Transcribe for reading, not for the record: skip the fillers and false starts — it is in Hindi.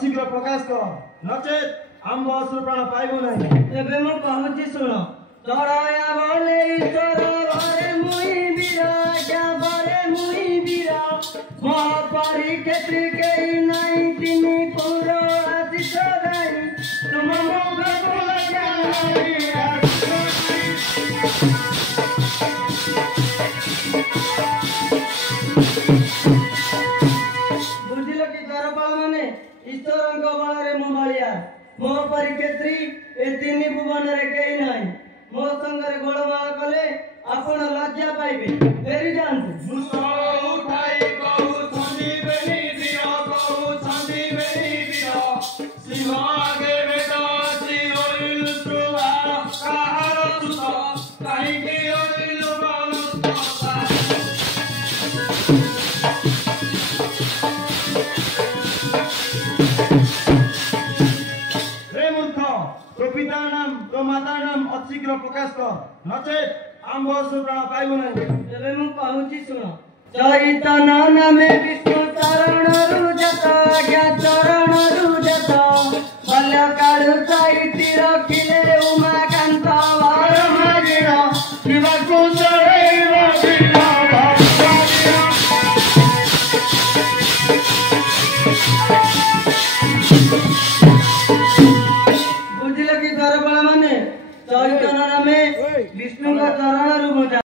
शीघ्र प्रकाश कर नचेत आम असुर प्राण पाइबो नहीं। एबे मु कहूची सुन चढ़ाया बोले ईश्वर भरे मुई बीरा क्या भरे मुई बीरा महापारी क्षेत्र के नहीं तिनी पुरो आदिश गाई तुम मुख बोल बुझिल कि द्वारपाल माने ईश्वर बल मुलिया मो परिक्षेत्री ए तीन भुवन कई ना मो संगे गोलमाल कले आपण लज्जा पाइबे फेरी जाते शीघ्र प्रकाश कर नचेत आम असुर प्राण पाइबो नहीं। एबे मु कहूची सुन चैतन्य नामे विष्णु चरण